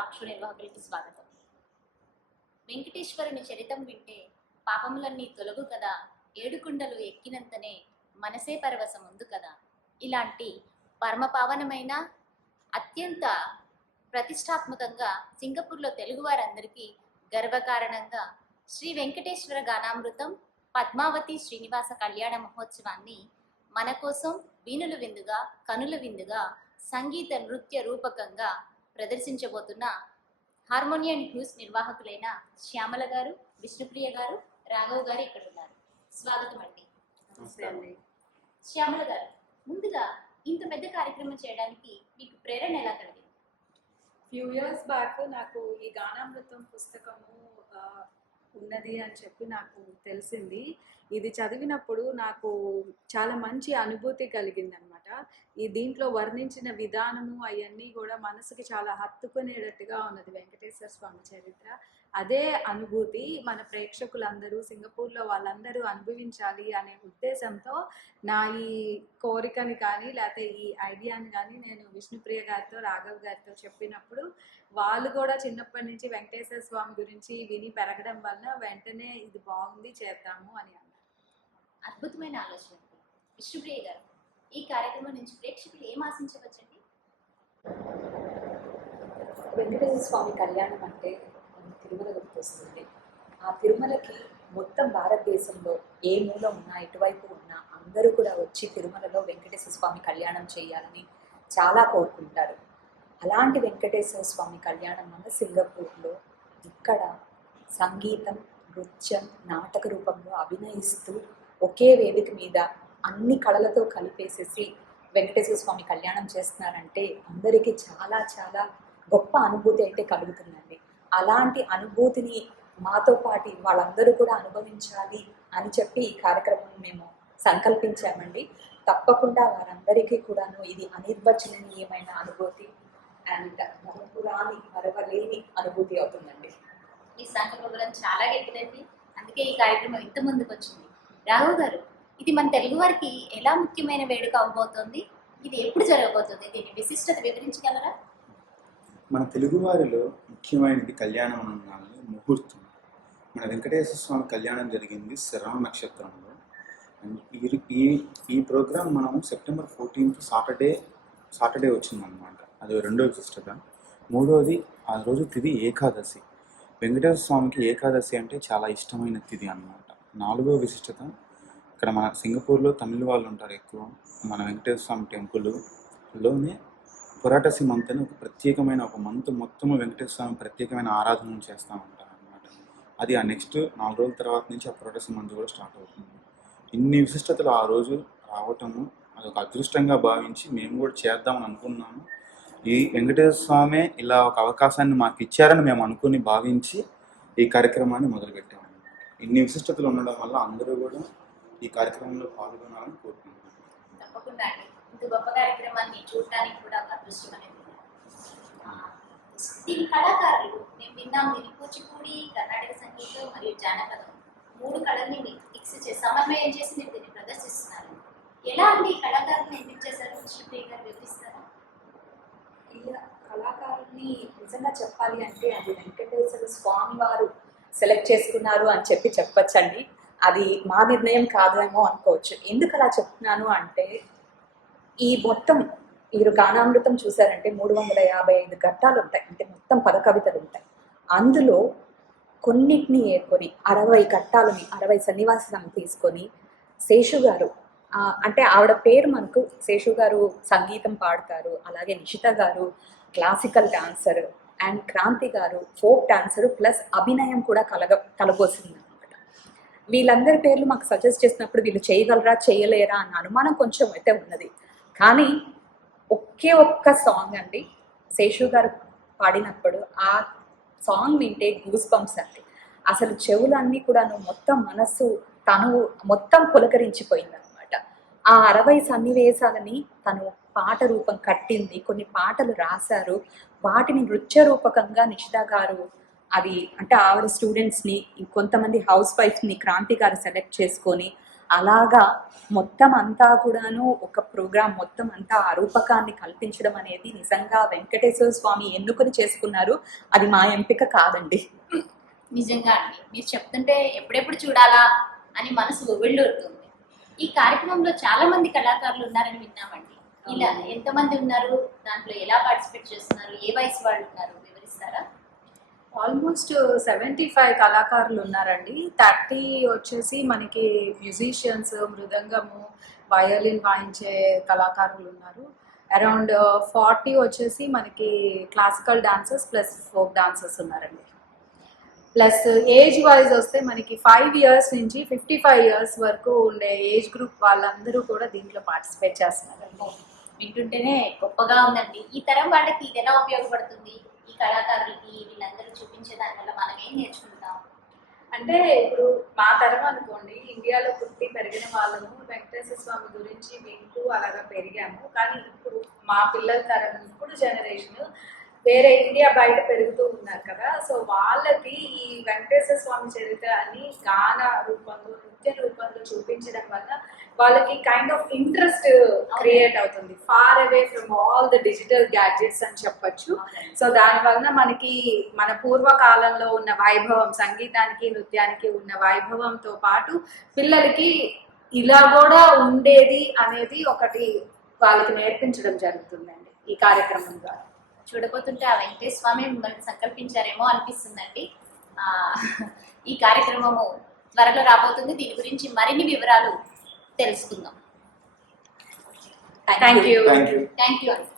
Talk show నిర్వాహకులకి స్వాగతం. వెంకటేశ్వరుని చరితం వింటే పాపములన్నీ తొలగు కదా, ఏడుకుండలు ఎక్కినంతనే మనసే పరవశం ఉంది కదా. ఇలాంటి పరమపావనమైన అత్యంత ప్రతిష్టాత్మకంగా సింగపూర్లో తెలుగువారందరికీ గర్వకారణంగా శ్రీ వెంకటేశ్వర గానామృతం పద్మావతి శ్రీనివాస కళ్యాణ మహోత్సవాన్ని మన కోసం వీణుల విందుగా కనుల విందుగా సంగీత నృత్య రూపకంగా ప్రదర్శించబోతున్న హార్మోనియం న్యూస్ నిర్వాహకులైన శ్యామల గారు, విష్ణుప్రియ గారు, రాఘవ్ గారు ఇక్కడ ఉన్నారు. స్వాగతం అండి. శ్యామల గారు, ముందుగా ఇంత పెద్ద కార్యక్రమం చేయడానికి మీకు ప్రేరణ ఎలా కలిగింది? ఫ్యూ ఇయర్స్ బ్యాక్ నాకు ఈ గానామృతం పుస్తకము ఉన్నది అని చెప్పి నాకు తెలిసింది. ఇది చదివినప్పుడు నాకు చాలా మంచి అనుభూతి కలిగింది అనమాట. ఈ దీంట్లో వర్ణించిన విధానము అవన్నీ కూడా మనసుకి చాలా హత్తుకునేటట్టుగా ఉన్నది వెంకటేశ్వర స్వామి చరిత్ర. అదే అనుభూతి మన ప్రేక్షకులందరూ సింగపూర్లో వాళ్ళందరూ అనుభవించాలి అనే ఉద్దేశంతో నా ఈ కోరికని కానీ లేకపోతే ఈ ఐడియాని కానీ నేను విష్ణుప్రియ గారితో రాఘవ్ గారితో చెప్పినప్పుడు వాళ్ళు కూడా చిన్నప్పటి నుంచి వెంకటేశ్వర స్వామి గురించి విని పెరగడం వల్ల వెంటనే ఇది బాగుంది చేద్దాము అని అన్నారు. అద్భుతమైన ఆలోచన. విష్ణుప్రియ గారు, ఈ కార్యక్రమం నుంచి ప్రేక్షకులు ఏం ఆశించవచ్చండి? వెంకటేశ్వర స్వామి కళ్యాణం అంటే తిరుమల గుర్తొస్తుంది. ఆ తిరుమలకి మొత్తం భారతదేశంలో ఏ మూల ఉన్నా ఎటువైపు ఉన్నా అందరూ కూడా వచ్చి తిరుమలలో వెంకటేశ్వర స్వామి కళ్యాణం చేయాలని చాలా కోరుకుంటారు. అలాంటి వెంకటేశ్వర స్వామి కళ్యాణం మన సింగపూర్లో ఇక్కడ సంగీతం, నృత్యం, నాటక రూపంలో అభినయిస్తూ ఒకే వేదిక మీద అన్ని కళలతో కలిపేసేసి వెంకటేశ్వర స్వామి కళ్యాణం చేస్తున్నారంటే అందరికీ చాలా చాలా గొప్ప అనుభూతి అయితే కలుగుతుందండి. అలాంటి అనుభూతిని మాతో పాటు వాళ్ళందరూ కూడా అనుభవించాలి అని చెప్పి ఈ కార్యక్రమం మేము సంకల్పించామండి. తప్పకుండా వారందరికీ కూడాను ఇది అనిర్వచనీయమైన అనుభూతి అండ్ మరపురాని మరవలేని అనుభూతి అవుతుందండి. ఈ సంకల్పం చాలా గట్టిదండి, అందుకే ఈ కార్యక్రమం ఇంత ముందుకు వచ్చింది. రాఘవ్ గారు, ఇది మన తెలుగు వారికి ఎలా ముఖ్యమైన వేడుక అవబోతోంది? ఇది ఎప్పుడు జరగబోతుంది? దీని విశిష్టత వివరించగలరా? మన తెలుగువారిలో ముఖ్యమైనది కళ్యాణం అనగానే ముహూర్తం. మన వెంకటేశ్వర స్వామి కళ్యాణం జరిగింది శ్రవణ నక్షత్రంలో. ఈ ప్రోగ్రాం మనం సెప్టెంబర్ 14th సాటర్డే వచ్చిందనమాట. అది రెండో విశిష్టత. మూడోది, ఆ రోజు తిథి ఏకాదశి. వెంకటేశ్వర స్వామికి ఏకాదశి అంటే చాలా ఇష్టమైన తిథి అన్నమాట. నాలుగో విశిష్టత, ఇక్కడ మన సింగపూర్లో తమిళ వాళ్ళు ఉంటారు ఎక్కువ. మన వెంకటేశ్వర స్వామి టెంపుల్లోనే పురాటసి మంత్ అని ఒక ప్రత్యేకమైన ఒక మంత్ మొత్తము వెంకటేశ్వర స్వామి ప్రత్యేకమైన ఆరాధనలు చేస్తూ ఉంటారు అన్నమాట. అది ఆ నెక్స్ట్ 4 రోజుల తర్వాత నుంచి ఆ పురాటసి మంత్ కూడా స్టార్ట్ అవుతుంది. ఇన్ని విశిష్టతలు ఆ రోజు రావటము అదొక అదృష్టంగా భావించి మేము కూడా చేద్దామని అనుకున్నాము. ఈ వెంకటేశ్వర స్వామి ఇలా ఒక అవకాశాన్ని మాకు ఇచ్చారని మేము అనుకుని భావించి ఈ కార్యక్రమాన్ని మొదలుపెట్టాము. ఇన్ని విశిష్టతలు ఉండడం వల్ల అందరూ కూడా ఈ కార్యక్రమంలో పాల్గొనాలని కోరుకుంటున్నాను. తప్పకుండా అండి. ఇంత గొప్ప కార్యక్రమాన్ని చూడడానికి కూడా ఒక అదృష్టం అనేది. దీని కళాకారులు మేము విన్నాం, దీని కూచిపూడి, కర్ణాటక సంగీతం మరియు జానపదం 3 కళల్ని మిక్స్ చేసి సమన్వయం చేసి మీరు దీన్ని ప్రదర్శిస్తున్నారు. ఎలా అండి కళాకారులను ఎంపిక చేశారు? విష్ణుప్రియ గారు వివరిస్తారా? ఇలా కళాకారుల్ని నిజంగా చెప్పాలి అంటే అది వెంకటేశ్వర స్వామి వారు సెలెక్ట్ చేసుకున్నారు అని చెప్పచ్చండి. అది మా నిర్ణయం కాదేమో అనుకోవచ్చు. ఎందుకు అలా చెప్తున్నాను అంటే, ఈ మొత్తం మీరు గానామృతం చూసారంటే 355 ఘట్టాలు ఉంటాయి, అంటే మొత్తం 10 కవితలు ఉంటాయి. అందులో కొన్నిటిని ఏర్కొని 60 ఘట్టాలని 60 సన్నివాసాలను తీసుకొని శేషు గారు, అంటే ఆవిడ పేరు మనకు శేషు గారు సంగీతం పాడతారు, అలాగే నిషిత గారు క్లాసికల్ డాన్సర్ అండ్ క్రాంతి గారు ఫోక్ డాన్సర్ ప్లస్ అభినయం కూడా కలబోసింది అనమాట. వీళ్ళందరి పేర్లు మాకు సజెస్ట్ చేసినప్పుడు వీళ్ళు చేయగలరా చేయలేరా అన్న అనుమానం కొంచెం అయితే ఉన్నది. కానీ ఒకే ఒక్క సాంగ్ అండి శేషు గారు పాడినప్పుడు ఆ సాంగ్ వింటే గూస్ బంప్స్ అండి. అసలు చెవులన్నీ కూడా మొత్తం మనస్సు తను మొత్తం పులకరించిపోయింది అనమాట. ఆ 60 సన్నివేశాలని తను పాట రూపం కట్టింది, కొన్ని పాటలు రాశారు, వాటిని నృత్య రూపకంగా నిషిత గారు అది అంటే ఆవిడ స్టూడెంట్స్ని, ఇంకొంతమంది హౌస్ వైఫ్ని క్రాంతి గారు సెలెక్ట్ చేసుకొని అలాగా మొత్తం అంతా కూడాను ఒక ప్రోగ్రాం మొత్తం అంతా ఆ రూపకాన్ని కల్పించడం అనేది నిజంగా వెంకటేశ్వర స్వామి ఎన్నుకొని చేసుకున్నారు. అది మా ఎంపిక కాదండి. నిజంగా అండి, మీరు చెప్తుంటే ఎప్పుడెప్పుడు చూడాలా అని మనసు ఉవ్విళ్ళూరుతుంది. ఈ కార్యక్రమంలో చాలా మంది కళాకారులు ఉన్నారని విన్నామండి. ఇలా ఎంతమంది ఉన్నారు, దాంట్లో ఎలా పార్టిసిపేట్ చేస్తున్నారు, ఏ వయసు వాళ్ళు ఉన్నారు వివరిస్తారా? ఆల్మోస్ట్ 75 కళాకారులు ఉన్నారండి. 30 వచ్చేసి మనకి మ్యూజిషియన్స్, మృదంగము, వయోలిన్ వాయించే కళాకారులు ఉన్నారు. అరౌండ్ 40 వచ్చేసి మనకి classical dancers plus folk dancers ఉన్నారండి. ప్లస్ ఏజ్ వైజ్ వస్తే మనకి 5 years నుంచి 55 years వరకు ఉండే ఏజ్ గ్రూప్ వాళ్ళందరూ కూడా దీంట్లో పార్టిసిపేట్ చేస్తున్నారండి. వింటుంటేనే గొప్పగా ఉందండి. ఈ తరం వాళ్ళకి ఇది ఎలా ఉపయోగపడుతుంది? ఈ కళాకారులకి వీళ్ళందరూ చూపించే దాని వల్ల మనం ఏం నేర్చుకుంటాం? అంటే ఇప్పుడు మా తరం అనుకోండి, ఇండియాలో పుట్టి పెరిగిన వాళ్ళము వెంకటేశ్వర స్వామి గురించి వింటూ అలాగా పెరిగాము. కానీ ఇప్పుడు మా పిల్లల తరం, ఇప్పుడు జనరేషన్ వేరే ఇండియా బయట పెరుగుతూ ఉన్నారు కదా, సో వాళ్ళకి ఈ వెంకటేశ్వర స్వామి చరిత్రని గాన రూపంలో, నృత్య రూపంలో చూపించడం వల్ల వాళ్ళకి కైండ్ ఆఫ్ ఇంట్రెస్ట్ క్రియేట్ అవుతుంది, far away from all the digital gadgets అని చెప్పొచ్చు. సో దానివల్ల మనకి మన పూర్వకాలంలో ఉన్న వైభవం, సంగీతానికి నృత్యానికి ఉన్న వైభవంతో పాటు పిల్లలకి ఇలా కూడా ఉండేది అనేది ఒకటి వాళ్ళకి నేర్పించడం జరుగుతుందండి ఈ కార్యక్రమం ద్వారా. చూడబోతుంటే ఆ వెంకటేశ్వర స్వామి మిమ్మల్ని సంకల్పించారేమో అనిపిస్తుందండి. ఈ కార్యక్రమము త్వరలో రాబోతుంది. దీని గురించి మరిన్ని వివరాలు తెలుసుకుందాం. Thank you. థ్యాంక్ యూ అండి.